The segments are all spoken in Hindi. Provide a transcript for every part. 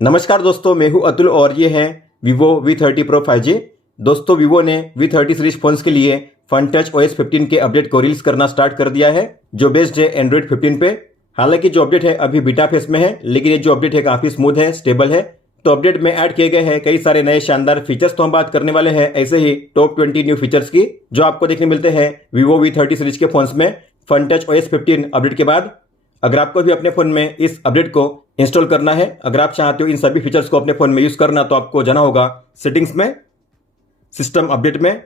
नमस्कार दोस्तों, मैं हूं अतुल और ये है Vivo V30 Pro 5G। दोस्तों, Vivo ने V30 सीरीज फोन्स के लिए फन टच OS 15 के अपडेट को रिलीज करना स्टार्ट कर दिया है, जो बेस्ड है Android 15 पे। हालांकि जो अपडेट है अभी बीटा फेस में है, लेकिन ये जो अपडेट है काफी स्मूथ है, स्टेबल है। तो अपडेट में ऐड किए गए हैं कई सारे नए शानदार फीचर्स। तो हम बात करने वाले हैं ऐसे ही टॉप 20 न्यू फीचर्स की, जो आपको देखने मिलते हैं Vivo V30 सीरीज के फोन्स में फन टच OS 15 अपडेट के बाद। अगर आपको भी अपने फोन में इस अपडेट को इंस्टॉल करना है, अगर आप चाहते हो इन सभी फीचर्स को अपने फोन में यूज करना, तो आपको जाना होगा सेटिंग्स में, सिस्टम अपडेट में।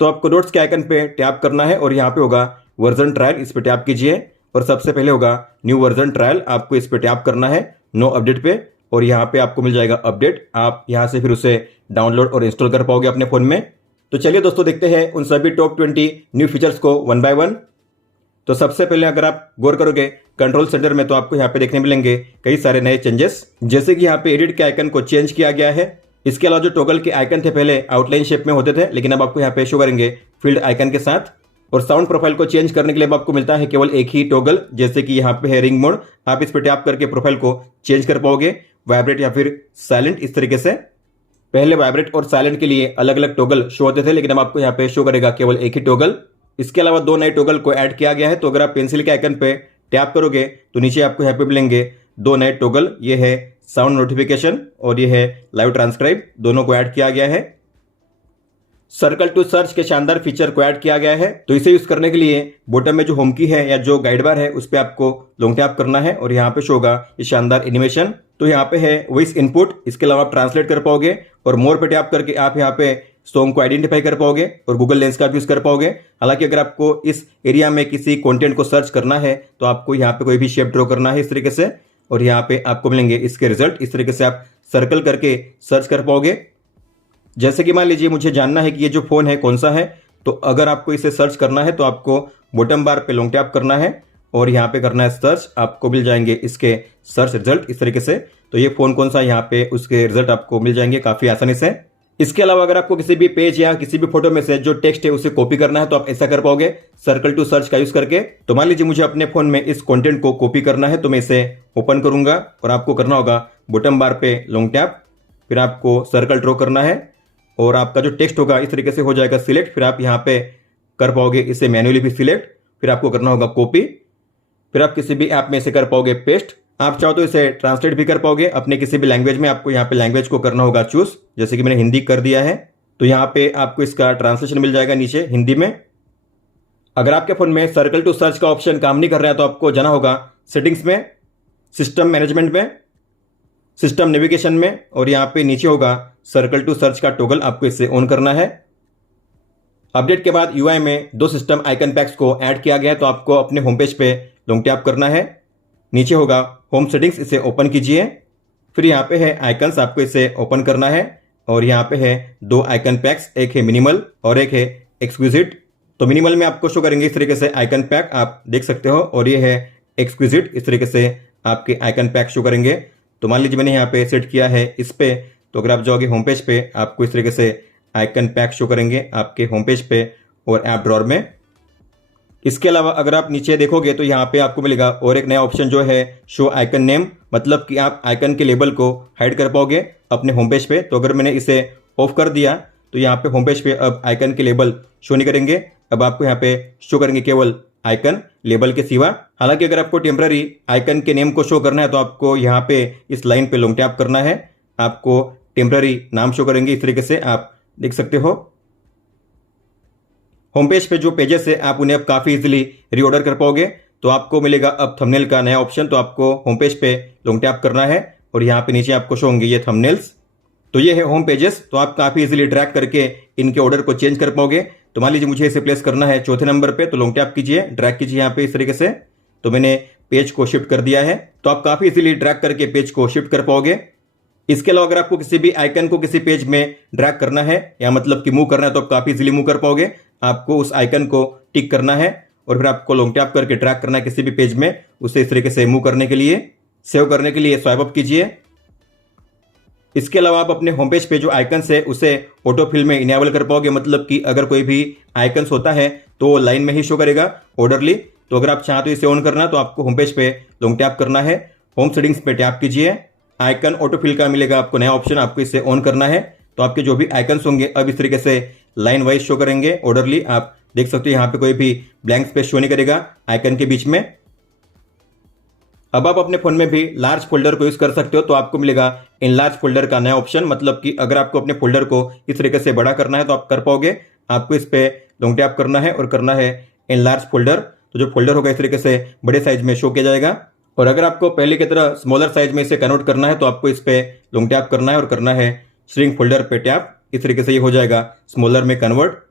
तो आपको डॉट्स के आइकन पे टैप करना है और यहाँ पे होगा वर्जन ट्रायल, इस पे टैप कीजिए और सबसे पहले होगा न्यू वर्जन ट्रायल, आपको इस पे टैप करना है नो अपडेट पे और यहाँ पे आपको मिल जाएगा अपडेट। आप यहाँ से फिर उसे डाउनलोड और इंस्टॉल कर पाओगे अपने फोन में। तो चलिए दोस्तों, देखते हैं उन सभी टॉप 20 न्यू फीचर्स को वन बाय वन। तो सबसे पहले अगर आप गौर करोगे कंट्रोल सेंटर में, तो आपको यहाँ पे देखने मिलेंगे कई सारे नए चेंजेस, जैसे कि यहाँ पे एडिट के आइकन को चेंज किया गया है। इसके अलावा जो टॉगल के आइकन थे पहले आउटलाइन शेप में होते थे, लेकिन अब आपको यहाँ पे शो करेंगे फील्ड आइकन के साथ। और साउंड प्रोफाइल को चेंज करने के लिए अब आपको मिलता है केवल एक ही टॉगल, जैसे कि यहाँ पे है रिंग मोड। आप इस पर टैप करके प्रोफाइल को चेंज कर पाओगे, वाइब्रेट या फिर साइलेंट, इस तरीके से। पहले वाइब्रेट और साइलेंट के लिए अलग अलग टॉगल शो होते थे, लेकिन अब आपको यहाँ पे शो करेगा केवल एक ही टॉगल। इसके अलावा दो नए टॉगल को ऐड किया गया है। तो अगर आप पेंसिल के आइकन पे टैप करोगे तो नीचे आपको यहाँ पे मिलेंगे दो नए टॉगल, ये है साउंड नोटिफिकेशन और ये है लाइव ट्रांसक्राइब, दोनों को ऐड किया गया है। सर्कल टू सर्च के शानदार फीचर को ऐड किया गया है। तो इसे यूज करने के लिए बॉटम में जो होम की है या जो गाइड बार है, उस पर आपको लॉन्ग टैप करना है और यहाँ पे शो होगा ये शानदार एनिमेशन। तो यहाँ पे है वॉइस इनपुट, इसके अलावा आप ट्रांसलेट कर पाओगे और मोर पे टैप करके आप यहाँ पे सॉन्ग को आइडेंटिफाई कर पाओगे और गूगल लेंस का भी यूज कर पाओगे। हालांकि अगर आपको इस एरिया में किसी कंटेंट को सर्च करना है, तो आपको यहाँ पे कोई भी शेप ड्रॉ करना है इस तरीके से, और यहाँ पे आपको मिलेंगे इसके रिजल्ट। इस तरीके से आप सर्कल करके सर्च कर पाओगे। जैसे कि मान लीजिए मुझे जानना है कि ये जो फोन है कौन सा है, तो अगर आपको इसे सर्च करना है तो आपको बॉटम बार पे लॉन्ग टैप करना है और यहाँ पे करना है सर्च, आपको मिल जाएंगे इसके सर्च रिजल्ट इस तरीके से। तो ये फोन कौन सा है, यहाँ पे उसके रिजल्ट आपको मिल जाएंगे काफी आसानी से। इसके अलावा अगर आपको किसी भी पेज या किसी भी फोटो में से जो टेक्स्ट है उसे कॉपी करना है, तो आप ऐसा कर पाओगे सर्कल टू सर्च का यूज करके। तो मान लीजिए मुझे अपने फोन में इस कंटेंट को कॉपी करना है, तो मैं इसे ओपन करूंगा और आपको करना होगा बॉटम बार पे लॉन्ग टैप, फिर आपको सर्कल ड्रॉ करना है और आपका जो टेक्स्ट होगा इस तरीके से हो जाएगा सिलेक्ट। फिर आप यहाँ पे कर पाओगे इसे मैन्युअली भी सिलेक्ट, फिर आपको करना होगा कॉपी, फिर आप किसी भी ऐप में इसे कर पाओगे पेस्ट। आप चाहो तो इसे ट्रांसलेट भी कर पाओगे अपने किसी भी लैंग्वेज में। आपको यहाँ पे लैंग्वेज को करना होगा चूज, जैसे कि मैंने हिंदी कर दिया है, तो यहाँ पे आपको इसका ट्रांसलेशन मिल जाएगा नीचे हिंदी में। अगर आपके फोन में सर्कल टू सर्च का ऑप्शन काम नहीं कर रहा है, तो आपको जाना होगा सेटिंग्स में, सिस्टम मैनेजमेंट में, सिस्टम नेविगेशन में, और यहाँ पे नीचे होगा सर्कल टू सर्च का टॉगल, आपको इसे ऑन करना है। अपडेट के बाद यूआई में दो सिस्टम आइकन पैक्स को ऐड किया गया है, तो आपको अपने होम पेज पे लॉन्ग टैप करना है। नीचे होगा होम सेटिंग्स, इसे ओपन कीजिए। फिर यहाँ पे है आइकन्स, आपको इसे ओपन करना है और यहाँ पे है दो आइकन पैक्स, एक है मिनिमल और एक है एक्सक्विजिट। तो मिनिमल में आपको शो करेंगे इस तरीके से आइकन पैक, आप देख सकते हो, और ये है एक्सक्विजिट, इस तरीके से आपके आइकन पैक शो करेंगे। तो मान लीजिए मैंने यहाँ पे सेट किया है इस पे, तो अगर आप जाओगे होम पेज पे, आपको इस तरीके से आइकन पैक शो करेंगे आपके होम पेज पे और ऐप ड्रॉअर में। इसके अलावा अगर आप नीचे देखोगे तो यहाँ पे आपको मिलेगा और एक नया ऑप्शन जो है शो आइकन नेम, मतलब कि आप आइकन के लेबल को हाइड कर पाओगे अपने होम पेज पे। तो अगर मैंने इसे ऑफ कर दिया तो यहाँ पे होम पेज पे अब आइकन के लेबल शो नहीं करेंगे, अब आपको यहाँ पे शो करेंगे केवल आइकन लेबल के सिवा। हालांकि अगर आपको टेम्पररी आइकन के नेम को शो करना है, तो आपको यहाँ पे इस लाइन पे लॉन्ग टैप करना है, आपको टेम्पररी नाम शो करेंगे इस तरीके से, आप देख सकते हो। होम पेज पे जो पेजेस है आप उन्हें अब काफी इजीली रीऑर्डर कर पाओगे। तो आपको मिलेगा अब थंबनेल का नया ऑप्शन, तो आपको होम पेज पे लॉन्ग टैप करना है और यहाँ पे नीचे आपको शो होंगे ये थंबनेल्स। तो ये है होम पेजेस, तो आप काफी इजीली ड्रैग करके इनके ऑर्डर को चेंज कर पाओगे। तो मान लीजिए मुझे इसे प्लेस करना है चौथे नंबर पे, तो लॉन्ग टैप कीजिए, ड्रैग कीजिए यहाँ पे इस तरीके से, तो मैंने पेज को शिफ्ट कर दिया है। तो आप काफी इजीली ड्रैग करके पेज को शिफ्ट कर पाओगे। इसके अलावा अगर आपको किसी भी आइकन को किसी पेज में ड्रैग करना है या मतलब कि मूव करना है, तो आप काफी इजीली मूव कर पाओगे। आपको उस आइकन को टिक करना है और फिर आपको लॉन्ग टैप करके ड्रैग करना है किसी भी पेज में, उसे इस तरीके से मूव करने के लिए। सेव करने के लिए स्वाइप अप कीजिए। इसके अलावा आप अपने होम पेज पे जो आइकन्स है उसे ऑटो फिल में इनेबल कर पाओगे, मतलब कि अगर कोई भी आइकन्स होता है तो लाइन में ही शो करेगा ऑर्डरली। तो अगर आप चाहते हो इसे ऑन करना, तो आपको होम पेज पे लॉन्ग टैप करना है, होम सेटिंग्स पे टैप कीजिए आइकन ऑटोफिल का मिलेगा आपको नया ऑप्शन, आपको इसे ऑन करना है। तो आपके जो भी आइकन्स होंगे अब इस तरीके से लाइन वाइज शो करेंगे ऑर्डरली। आप देख सकते हो यहाँ पे कोई भी ब्लैंक स्पेस शो नहीं करेगा आइकन के बीच में। अब आप अपने फोन में भी लार्ज फोल्डर को यूज कर सकते हो। तो आपको मिलेगा इन लार्ज फोल्डर का नया ऑप्शन, मतलब कि अगर आपको अपने फोल्डर को इस तरीके से बड़ा करना है तो आप कर पाओगे। आपको इस पे लॉन्ग टैप करना है और करना है इन लार्ज फोल्डर। तो जो फोल्डर होगा इस तरीके से बड़े साइज में शो किया जाएगा। और अगर आपको पहले की तरह स्मॉलर साइज में इसे कन्वर्ट करना है तो आपको इस पे लॉन्ग टैप करना है और करना है श्रिंक फोल्डर पे टैप। इस तरीके से ये हो जाएगा स्मॉलर में कन्वर्ट।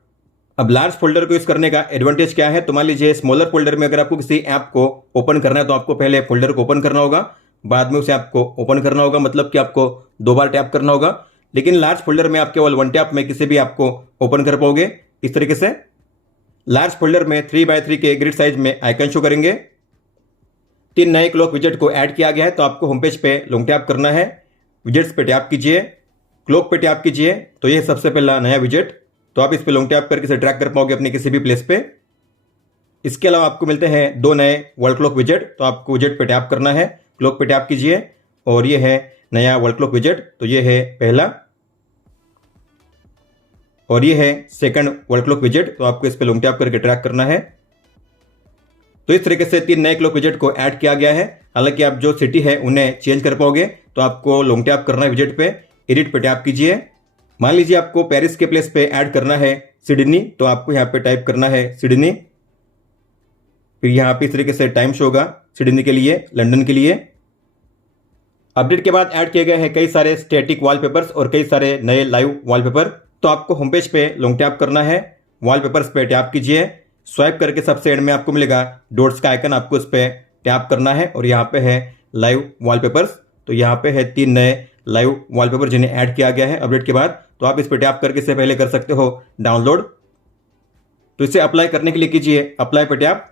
अब लार्ज फोल्डर को यूज करने का एडवांटेज क्या है, तो मान लीजिए स्मॉलर फोल्डर में अगर आपको किसी ऐप को ओपन करना है तो आपको पहले फोल्डर को ओपन करना होगा, बाद में उस ऐप को ओपन करना होगा, मतलब कि आपको 2 बार टैप करना होगा। लेकिन लार्ज फोल्डर में आप केवल 1 टैप में किसी भी ऐप को ओपन कर पाओगे। इस तरीके से लार्ज फोल्डर में 3x3 के ग्रिड साइज में आइकन शो करेंगे। 3 नए क्लॉक विजेट को ऐड किया गया है। तो आपको होम पेज पे लॉन्ग टैप करना है, विजेट्स पे टैप कीजिए, क्लॉक पे टैप कीजिए। तो ये सबसे पहला नया विजेट, तो आप इस पे लॉन्ग टैप करके इसे ट्रैक कर पाओगे अपने किसी भी प्लेस पे। इसके अलावा आपको मिलते हैं 2 नए वर्ल्ड क्लॉक विजेट। तो आपको विजेट पे टैप करना है, क्लॉक पे टैप कीजिए और ये है नया वर्ल्ड क्लॉक विजेट। तो ये है पहला और ये है सेकंड वर्ल्ड क्लॉक विजेट। तो आपको इस पे लॉन्ग टैप करके ट्रैक करना है। तो इस तरीके से 3 नए क्लॉक विजेट को ऐड किया गया है। हालांकि आप जो सिटी है उन्हें चेंज कर पाओगे। तो आपको लॉन्ग टैप करना है विजेट पे, एडिट पे टैप कीजिए। मान लीजिए आपको पेरिस के प्लेस पे ऐड करना है सिडनी, तो आपको यहाँ पे टाइप करना है सिडनी। फिर यहाँ पे इस तरीके से टाइम शो होगा सिडनी के लिए, लंदन के लिए। अपडेट के बाद ऐड किए गए हैं कई सारे स्टैटिक वॉलपेपर्स और कई सारे नए लाइव वॉलपेपर। तो आपको होम पेज पे लॉन्ग टैप करना है, वॉलपेपर्स पे टैप कीजिए, स्वाइप करके सबसे एंड में आपको मिलेगा डॉट्स का आइकन, आपको इस पे टैप करना है और यहाँ पे है लाइव वॉलपेपर्स। तो यहाँ पे है 3 नए लाइव वॉलपेपर जिन्हें ऐड किया गया है अपडेट के बाद। तो आप इस पे टैप करके इससे पहले कर सकते हो डाउनलोड। तो इसे अप्लाई करने के लिए कीजिए अप्लाई पे टैप।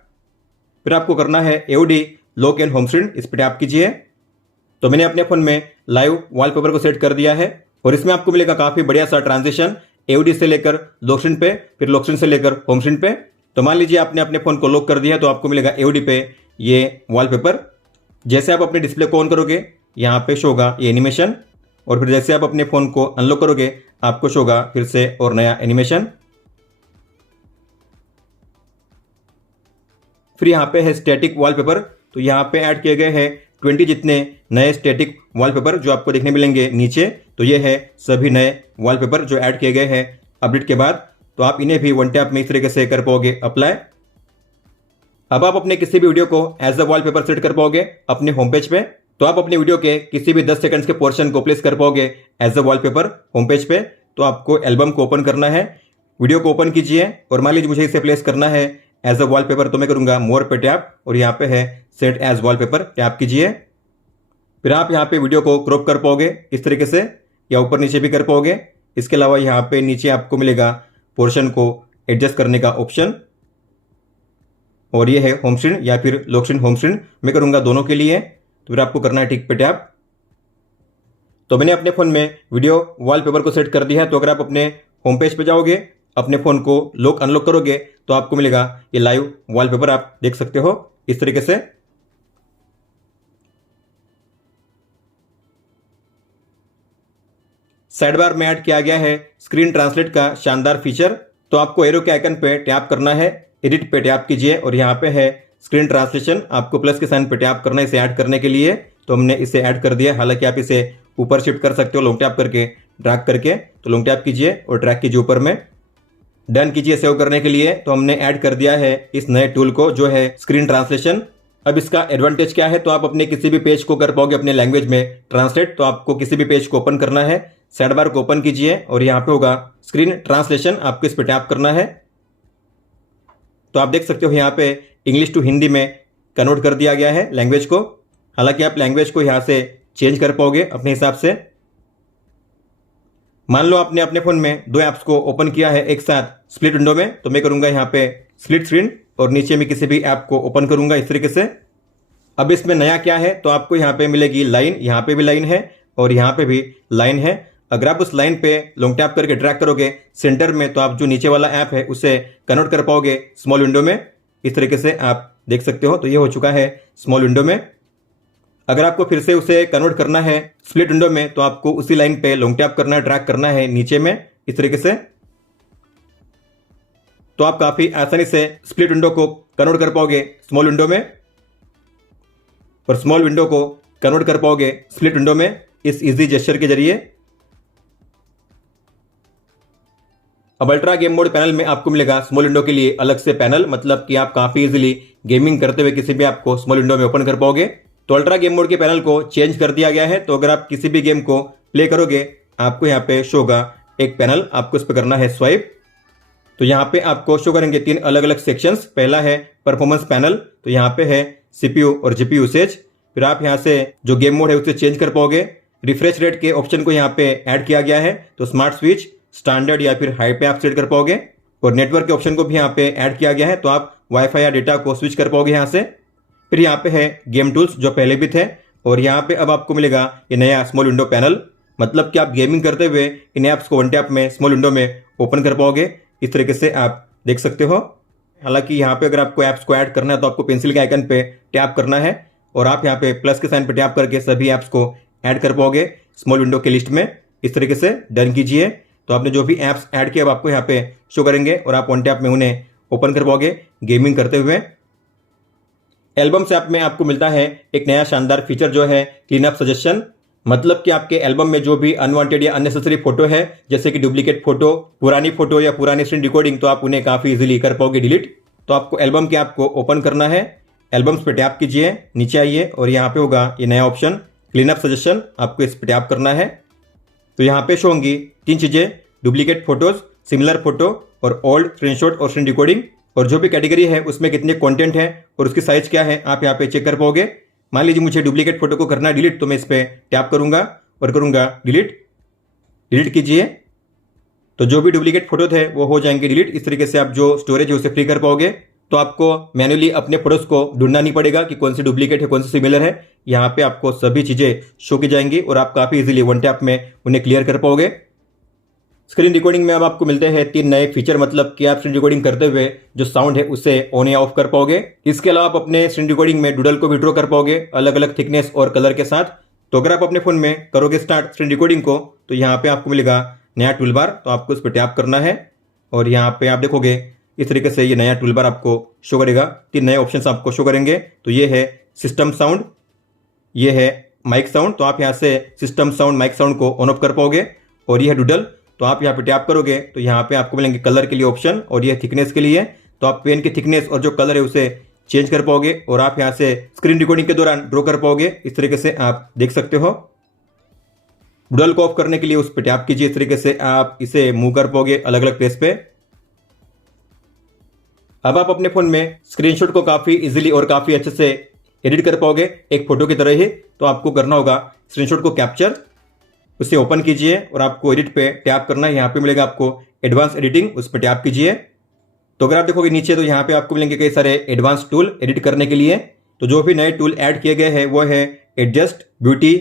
फिर आपको करना है AOD lock and home screen, इस पे टैप कीजिए। तो मैंने अपने फोन में लाइव वॉलपेपर को सेट कर दिया है और इसमें आपको मिलेगा काफी बढ़िया सा ट्रांजिशन AOD से लेकर लॉक स्क्रीन पे, फिर लॉक स्क्रीन से लेकर होम स्क्रीन पे। तो मान लीजिए आपने अपने फोन को लॉक कर दिया तो आपको मिलेगा AOD पे ये वॉलपेपर। जैसे आप अपने डिस्प्ले को ऑन करोगे यहाँ पे शो होगा ये एनिमेशन, और फिर जैसे आप अपने फोन को अनलॉक करोगे आपको शो होगा फिर से और नया एनिमेशन। फिर यहाँ पे है स्टैटिक वॉलपेपर। तो यहाँ पे ऐड किए गए हैं 20 जितने नए स्टैटिक वॉलपेपर जो आपको देखने मिलेंगे नीचे। तो ये है सभी नए वॉलपेपर जो ऐड किए गए हैं अपडेट के बाद। तो आप इन्हें भी 1 टैप में इस तरीके से कर पाओगे अप्लाई। अब आप अपने किसी भी वीडियो को एज अ वॉलपेपर सेट कर पाओगे अपने होम पेज पे। तो आप अपने वीडियो के किसी भी 10 सेकंड्स के पोर्शन को प्लेस कर पाओगे as a wallpaper home page पे। तो आपको एल्बम को ओपन करना है, वीडियो को ओपन कीजिए और मान लीजिए मुझे इसे प्लेस करना है एज अ वॉलपेपर। तो मैं करूंगा मोर पे टैप और यहाँ पे है सेट एज वॉलपेपर, टैप कीजिए। फिर आप यहाँ पे वीडियो को क्रॉप कर पाओगे इस तरीके से, या ऊपर नीचे भी कर पाओगे। इसके अलावा यहाँ पे नीचे आपको मिलेगा पोर्शन को एडजस्ट करने का ऑप्शन, और ये है होम स्क्रीन या फिर लॉक स्क्रीन होम स्क्रीन। मैं करूंगा दोनों के लिए। तो फिर आपको करना है टिक पे टैप। तो मैंने अपने फोन में वीडियो वॉलपेपर को सेट कर दिया है। तो अगर आप अपने होम पेज पे जाओगे, अपने फोन को लॉक अनलॉक करोगे तो आपको मिलेगा ये लाइव वॉलपेपर, आप देख सकते हो इस तरीके से। साइड बार में ऐड किया गया है स्क्रीन ट्रांसलेट का शानदार फीचर। तो आपको एरो के आइकन पे टैप करना है, एडिट पे टैप कीजिए और यहाँ पे है स्क्रीन ट्रांसलेशन, आपको प्लस के साइन पे टैप करना है इसे ऐड करने के लिए। तो हमने इसे ऐड कर दिया। हालांकि आप इसे ऊपर शिफ्ट कर सकते हो लॉन्ग टैप करके, ड्रैग करके। तो लॉन्ग टैप कीजिए और ड्रैग कीजिए ऊपर में, डन कीजिए सेव करने के लिए। तो हमने ऐड कर दिया है इस नए टूल को जो है स्क्रीन ट्रांसलेशन। अब इसका एडवांटेज क्या है, तो आप अपने किसी भी पेज को कर पाओगे अपने लैंग्वेज में ट्रांसलेट। तो आपको किसी भी पेज को ओपन करना है, साइड बार को ओपन कीजिए और यहाँ पे होगा स्क्रीन ट्रांसलेशन, आपको इस पे टैप करना है। तो आप देख सकते हो यहाँ पे इंग्लिश टू हिंदी में कन्वर्ट कर दिया गया है लैंग्वेज को। हालांकि आप लैंग्वेज को यहाँ से चेंज कर पाओगे अपने हिसाब से। मान लो आपने अपने फोन में 2 ऐप्स को ओपन किया है एक साथ स्प्लिट विंडो में। तो मैं करूंगा यहाँ पे स्प्लिट स्क्रीन और नीचे में किसी भी ऐप को ओपन करूंगा इस तरीके से। अब इसमें नया क्या है, तो आपको यहाँ पे मिलेगी लाइन, यहाँ पे भी लाइन है और यहाँ पे भी लाइन है। अगर आप उस लाइन पे लॉन्ग टैप करके ड्रैग करोगे सेंटर में, तो आप जो नीचे वाला ऐप है उसे कन्वर्ट कर पाओगे स्मॉल विंडो में। इस तरीके से आप देख सकते हो। तो ये हो चुका है स्मॉल विंडो में। अगर आपको फिर से उसे कन्वर्ट करना है स्प्लिट विंडो में तो आपको उसी लाइन पे लॉन्ग टैप करना है, ड्रैग करना है नीचे में इस तरीके से। तो आप काफी आसानी से स्प्लिट विंडो को कन्वर्ट कर पाओगे स्मॉल विंडो में, और स्मॉल विंडो को कन्वर्ट कर पाओगे स्प्लिट विंडो में इस इजी जेस्चर के जरिए। अब अल्ट्रा गेम मोड पैनल में आपको मिलेगा स्मॉल विंडो के लिए अलग से पैनल, मतलब कि आप काफी इजीली गेमिंग करते हुए किसी भी ऐप को स्मॉल विंडो में ओपन कर पाओगे। तो अल्ट्रा गेम मोड के पैनल को चेंज कर दिया गया है। तो अगर आप किसी भी गेम को प्ले करोगे आपको यहाँ पे शो होगा एक पैनल, आपको इस पर करना है स्वाइप। तो यहाँ पे आपको शो करेंगे 3 अलग अलग सेक्शंस। पहला है परफॉर्मेंस पैनल, तो यहाँ पे है सीपीयू और जीपीयू यूसेज। फिर आप यहाँ से जो गेम मोड है उसे चेंज कर पाओगे। रिफ्रेश रेट के ऑप्शन को यहाँ पे ऐड किया गया है, तो स्मार्ट स्विच, स्टैंडर्ड या फिर हाई पे आप सेट कर पाओगे। और नेटवर्क के ऑप्शन को भी यहाँ पे ऐड किया गया है, तो आप वाईफाई या डेटा को स्विच कर पाओगे यहाँ से। फिर यहाँ पे है गेम टूल्स जो पहले भी थे, और यहाँ पे अब आपको मिलेगा ये नया स्मॉल विंडो पैनल, मतलब कि आप गेमिंग करते हुए इन ऐप्स को वन टैप में स्मॉल विंडो में ओपन कर पाओगे। इस तरीके से आप देख सकते हो। हालांकि यहाँ पे अगर आपको ऐप्स को ऐड करना है तो आपको पेंसिल के आइकन पे टैप करना है, और आप यहाँ पे प्लस के साइन पे टैप करके सभी ऐप्स को ऐड कर पाओगे स्मॉल विंडो के लिस्ट में। इस तरीके से डन कीजिए, तो आपने जो भी ऐप्स ऐड किए अब आपको यहाँ पे शो करेंगे और आप वन टैप में उन्हें ओपन कर पाओगे गेमिंग करते हुए। एल्बम्स ऐप में आपको मिलता है एक नया शानदार फीचर जो है क्लीन अप सजेशन, मतलब कि आपके एल्बम में जो भी अनवांटेड या अननेसेसरी फोटो है, जैसे कि डुप्लीकेट फोटो, पुरानी फोटो या पुरानी स्क्रीन रिकॉर्डिंग, तो आप उन्हें काफी इजीली कर पाओगे डिलीट। तो आपको एल्बम के ऐप को ओपन करना है, एल्बम्स पे टैप कीजिए, नीचे आइए और यहाँ पे होगा ये नया ऑप्शन क्लीन अप सजेशन, आपको इस पे टैप करना है। तो यहाँ पे शो होंगी 3 चीजें, डुप्लीकेट फोटोज, सिमिलर फोटो और ओल्ड स्क्रीनशॉट और स्क्रीन रिकॉर्डिंग, और जो भी कैटेगरी है उसमें कितने कंटेंट है और उसकी साइज क्या है आप यहाँ पे चेक कर पाओगे। मान लीजिए मुझे डुप्लीकेट फोटो को करना है डिलीट, तो मैं इस पे टैप करूंगा और करूंगा डिलीट। डिलीट कीजिए, तो जो भी डुप्लीकेट फोटो थे वो हो जाएंगे डिलीट। इस तरीके से आप जो स्टोरेज है उसे फ्री कर पाओगे। तो आपको मैन्युअली अपने फोटोज को ढूंढना नहीं पड़ेगा कि कौन सी डुप्लीकेट है कौन सी सिमिलर है, यहाँ पे आपको सभी चीजें शो की जाएंगी और आप काफी इजीली वन टैप में उन्हें क्लियर कर पाओगे। स्क्रीन रिकॉर्डिंग में अब आपको मिलते हैं 3 नए फीचर, मतलब कि आप स्क्रीन रिकॉर्डिंग करते हुए जो साउंड है उसे ऑन या ऑफ कर पाओगे। इसके अलावा आप अपने स्क्रीन रिकॉर्डिंग में डूडल को भी ड्रॉ कर पाओगे अलग अलग थिकनेस और कलर के साथ। तो अगर आप अपने फोन में करोगे स्टार्ट स्क्रीन रिकॉर्डिंग को तो यहाँ पे आपको मिलेगा नया टूल बार, तो आपको इस पर टैप करना है और यहाँ पे आप देखोगे इस तरीके से ये नया टूल बार आपको शो करेगा। 3 नए ऑप्शन आपको शो करेंगे। तो ये है सिस्टम साउंड, ये है माइक साउंड, तो आप यहाँ से सिस्टम साउंड माइक साउंड को ऑन ऑफ कर पाओगे। और ये है डूडल, तो आप यहाँ पे टैप करोगे तो यहाँ पे आपको मिलेंगे कलर के लिए ऑप्शन, और ये थिकनेस के लिए, तो आप पेन की थिकनेस और जो कलर है उसे चेंज कर पाओगे और आप यहाँ से स्क्रीन रिकॉर्डिंग के दौरान ड्रॉ कर पाओगे। इस तरीके से आप देख सकते हो। डूडल को ऑफ करने के लिए उस पर टैप कीजिए, इस तरीके से आप इसे मूव कर पाओगे अलग अलग प्लेस पे। अब आप अपने फोन में स्क्रीनशॉट को काफी इजीली और काफी अच्छे से एडिट कर पाओगे एक फोटो की तरह ही। तो आपको करना होगा स्क्रीनशॉट को कैप्चर, उसे ओपन कीजिए और आपको एडिट पे टैप करना है। यहाँ पे मिलेगा आपको एडवांस एडिटिंग, उस पर टैप कीजिए। तो अगर आप देखोगे नीचे तो यहाँ पे आपको मिलेंगे कई सारे एडवांस टूल एडिट करने के लिए। तो जो भी नए टूल ऐड किए गए हैं वो है adjust, beauty,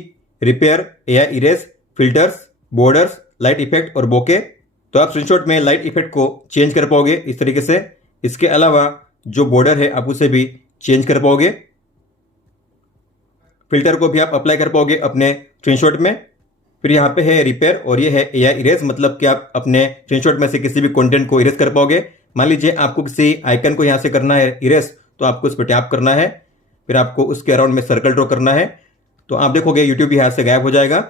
repair, AI erase, filters, borders, light effect और बोके। तो आप स्क्रीनशॉट में लाइट इफेक्ट को चेंज कर पाओगे इस तरीके से। इसके अलावा जो बॉर्डर है आप उसे भी चेंज कर पाओगे। फिल्टर को भी आप अप्लाई कर पाओगे अपने स्क्रीनशॉट में। फिर यहाँ पे है रिपेयर और ये है एआई इरेज, मतलब कि आप अपने स्क्रीनशॉट में से किसी भी कंटेंट को इरेज कर पाओगे। मान लीजिए आपको किसी आइकन को यहाँ से करना है इरेज, तो आपको उस पर टैप करना है, फिर आपको उसके अराउंड में सर्कल ड्रॉ करना है। तो आप देखोगे यूट्यूब यहाँ से गायब हो जाएगा।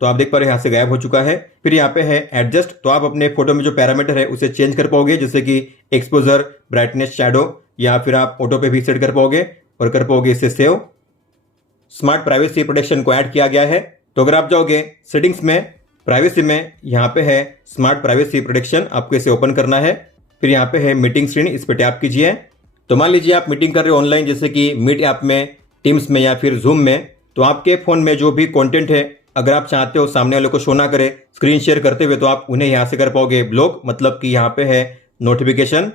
तो आप देख पा रहे हैं यहाँ से गायब हो चुका है। फिर यहाँ पे है एडजस्ट, तो आप अपने फोटो में जो पैरामीटर है उसे चेंज कर पाओगे, जैसे कि एक्सपोजर, ब्राइटनेस, शैडो, या फिर आप ऑटो पे भी सेट कर पाओगे और कर पाओगे इसे सेव। स्मार्ट प्राइवेसी प्रोटेक्शन को ऐड किया गया है। तो अगर आप जाओगे सेटिंग्स में, प्राइवेसी में, यहाँ पे है स्मार्ट प्राइवेसी प्रोटेक्शन, आपको इसे ओपन करना है। फिर यहाँ पे है मीटिंग स्क्रीन, इस पे टैप कीजिए। तो मान लीजिए आप मीटिंग कर रहे हो ऑनलाइन, जैसे कि मीट ऐप में, टीम्स में या फिर जूम में। तो आपके फोन में जो भी कंटेंट है अगर आप चाहते हो सामने वाले को शो ना करे स्क्रीन शेयर करते हुए, तो आप उन्हें यहाँ से कर पाओगे ब्लॉक, मतलब कि यहाँ पे है notification,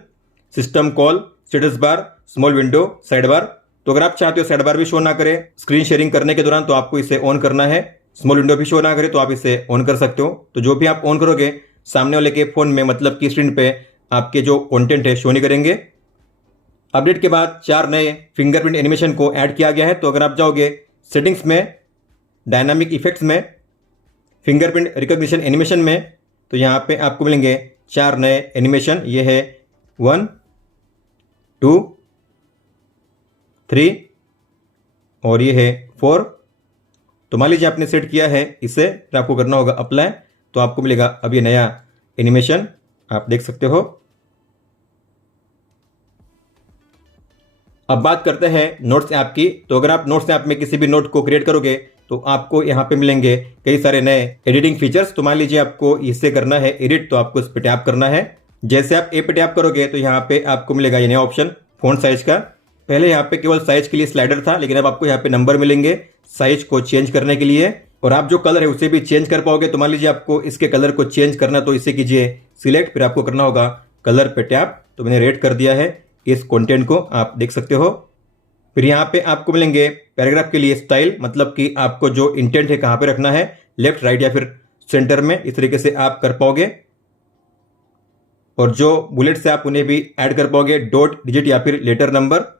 system call, status bar, small window, side bar. तो अगर आप चाहते हो साइड बार भी शो ना करे स्क्रीन शेयरिंग करने के दौरान, तो आपको इसे ऑन करना है। स्मॉल विंडो भी शो ना करे तो आप इसे ऑन कर सकते हो। तो जो भी आप ऑन करोगे सामने वाले के फोन में, मतलब कि स्क्रीन पे आपके जो कंटेंट है शो नहीं करेंगे। अपडेट के बाद 4 नए फिंगरप्रिंट एनिमेशन को ऐड किया गया है। तो अगर आप जाओगे सेटिंग्स में, डायनामिक इफेक्ट्स में, फिंगरप्रिंट रिकॉग्निशन एनिमेशन में, तो यहाँ पे आपको मिलेंगे 4 नए एनिमेशन। ये है 1, 2, 3 और ये है 4। तो मान लीजिए आपने सेट किया है इसे, फिर आपको करना होगा अप्लाई, तो आपको मिलेगा अब ये नया एनिमेशन, आप देख सकते हो। अब बात करते हैं नोट्स ऐप की। तो अगर आप नोट्स ऐप में किसी भी नोट को क्रिएट करोगे तो आपको यहाँ पे मिलेंगे कई सारे नए एडिटिंग फीचर्स। तो मान लीजिए आपको इससे करना है एडिट, तो आपको इस पे टैप करना है। जैसे आप ए पे टैप करोगे तो यहाँ पे आपको मिलेगा ये नया ऑप्शन फ़ॉन्ट साइज का। पहले यहाँ पे केवल साइज के लिए स्लाइडर था, लेकिन अब आपको यहाँ पे नंबर मिलेंगे साइज को चेंज करने के लिए, और आप जो कलर है उसे भी चेंज कर पाओगे। तो मान लीजिए आपको इसके कलर को चेंज करना, तो इसे कीजिए सिलेक्ट, फिर आपको करना होगा कलर पे टैप। तो मैंने रेड कर दिया है इस कंटेंट को, आप देख सकते हो। फिर यहाँ पे आपको मिलेंगे पैराग्राफ के लिए स्टाइल, मतलब कि आपको जो इंटेंट है कहाँ पे रखना है, लेफ्ट, राइट या फिर सेंटर में, इस तरीके से आप कर पाओगे। और जो बुलेट्स है आप उन्हें भी ऐड कर पाओगे, डॉट, डिजिट या फिर लेटर नंबर।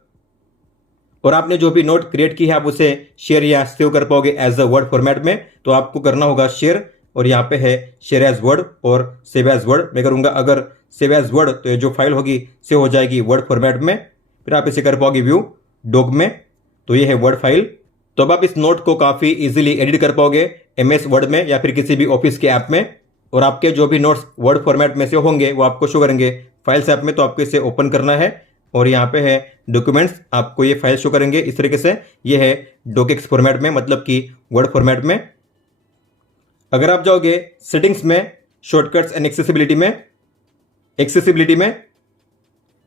और आपने जो भी नोट क्रिएट की है आप उसे शेयर या सेव कर पाओगे एज अ वर्ड फॉर्मेट में। तो आपको करना होगा शेयर, और यहाँ पे है शेयर एज वर्ड और सेव एज वर्ड। मैं करूँगा अगर सेव एज वर्ड, तो ये जो फाइल होगी सेव हो जाएगी वर्ड फॉर्मेट में। फिर आप इसे कर पाओगे व्यू डॉक में, तो ये है वर्ड फाइल। तो अब आप इस नोट को काफ़ी इजीली एडिट कर पाओगे MS वर्ड में या फिर किसी भी ऑफिस के ऐप में। और आपके जो भी नोट्स वर्ड फॉर्मेट में से होंगे वो आपको शो करेंगे फाइल्स ऐप में। तो आपको इसे ओपन करना है, और यहाँ पे है डॉक्यूमेंट्स, आपको ये फाइल शो करेंगे इस तरीके से। ये है डॉकएक्स फॉर्मेट में, मतलब कि वर्ड फॉर्मेट में। अगर आप जाओगे सेटिंग्स में, शॉर्टकट्स एंड एक्सेसिबिलिटी में,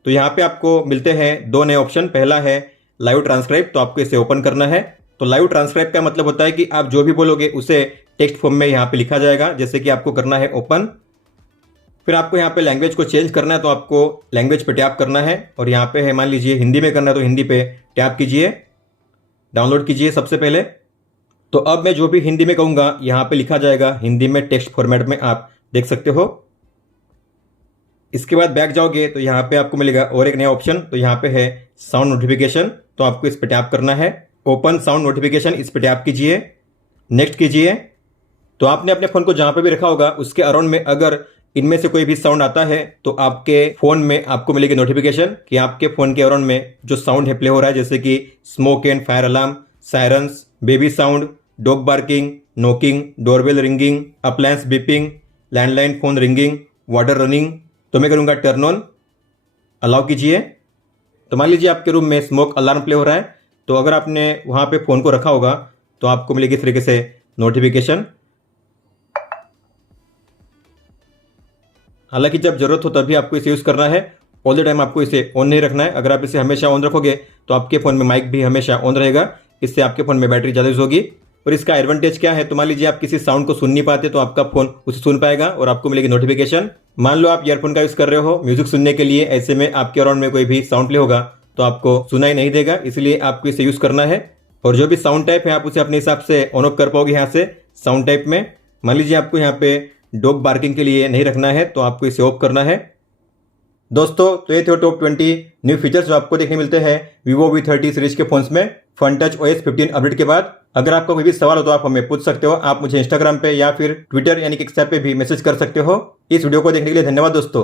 तो यहाँ पे आपको मिलते हैं 2 नए ऑप्शन। पहला है लाइव ट्रांसक्राइब, तो आपको इसे ओपन करना है। तो लाइव ट्रांसक्राइब का मतलब होता है कि आप जो भी बोलोगे उसे टेक्स्ट फॉर्म में यहाँ पे लिखा जाएगा, जैसे कि आपको करना है ओपन। फिर आपको यहाँ पे लैंग्वेज को चेंज करना है, तो आपको लैंग्वेज पे टैप करना है, और यहाँ पे है मान लीजिए हिंदी में करना है तो हिंदी पे टैप कीजिए, डाउनलोड कीजिए सबसे पहले। तो अब मैं जो भी हिंदी में कहूँगा यहाँ पे लिखा जाएगा हिंदी में टेक्स्ट फॉर्मेट में, आप देख सकते हो। इसके बाद बैक जाओगे तो यहाँ पे आपको मिलेगा और एक नया ऑप्शन, तो यहाँ पे है साउंड नोटिफिकेशन, तो आपको इस पे टैप करना है। ओपन साउंड नोटिफिकेशन, इस पे टैप कीजिए, नेक्स्ट कीजिए। तो आपने अपने फ़ोन को जहाँ पे भी रखा होगा उसके अराउंड में अगर इनमें से कोई भी साउंड आता है तो आपके फ़ोन में आपको मिलेगी नोटिफिकेशन कि आपके फ़ोन के अराउंड में जो साउंड है प्ले हो रहा है, जैसे कि smoke and fire alarm, sirens, baby sound, dog barking, knocking, doorbell ringing, appliance beeping, landline phone ringing, water running. तो मैं करूँगा टर्न ऑन, अलाउ कीजिए। तो मान लीजिए आपके रूम में स्मोक अलार्म प्ले हो रहा है, तो अगर आपने वहाँ पे फ़ोन को रखा होगा तो आपको मिलेगी इस तरीके से नोटिफिकेशन। हालांकि जब जरूरत हो तभी आपको इसे यूज़ करना है, ऑल द टाइम आपको इसे ऑन नहीं रखना है। अगर आप इसे हमेशा ऑन रखोगे तो आपके फ़ोन में माइक भी हमेशा ऑन रहेगा, इससे आपके फ़ोन में बैटरी ज़्यादा यूज़ होगी। और इसका एडवांटेज क्या है, तो मान लीजिए आप किसी साउंड को सुन नहीं पाते तो आपका फ़ोन उसे सुन पाएगा और आपको मिलेगी नोटिफिकेशन। मान लो आप ईयरफोन का यूज़ कर रहे हो म्यूजिक सुनने के लिए, ऐसे में आपके अराउंड में कोई भी साउंड प्ले होगा तो आपको सुनाई नहीं देगा, इसलिए आपको इसे यूज़ करना है। और जो भी साउंड टाइप है आप उसे अपने हिसाब से ऑन ऑफ कर पाओगे यहाँ से साउंड टाइप में। मान लीजिए आपको यहाँ पे डॉग बार्किंग के लिए नहीं रखना है तो आपको इसे ऑफ करना है। दोस्तों, तो ये थे टॉप 20 न्यू फीचर्स जो आपको देखने मिलते हैं Vivo V30 सीरीज के फोन्स में FunTouch OS 15 अपडेट के बाद। अगर आपका कोई भी सवाल हो तो आप हमें पूछ सकते हो। आप मुझे इंस्टाग्राम पे या फिर ट्विटर यानी कि एक्स पे भी मैसेज कर सकते हो। इस वीडियो को देखने के लिए धन्यवाद दोस्तों।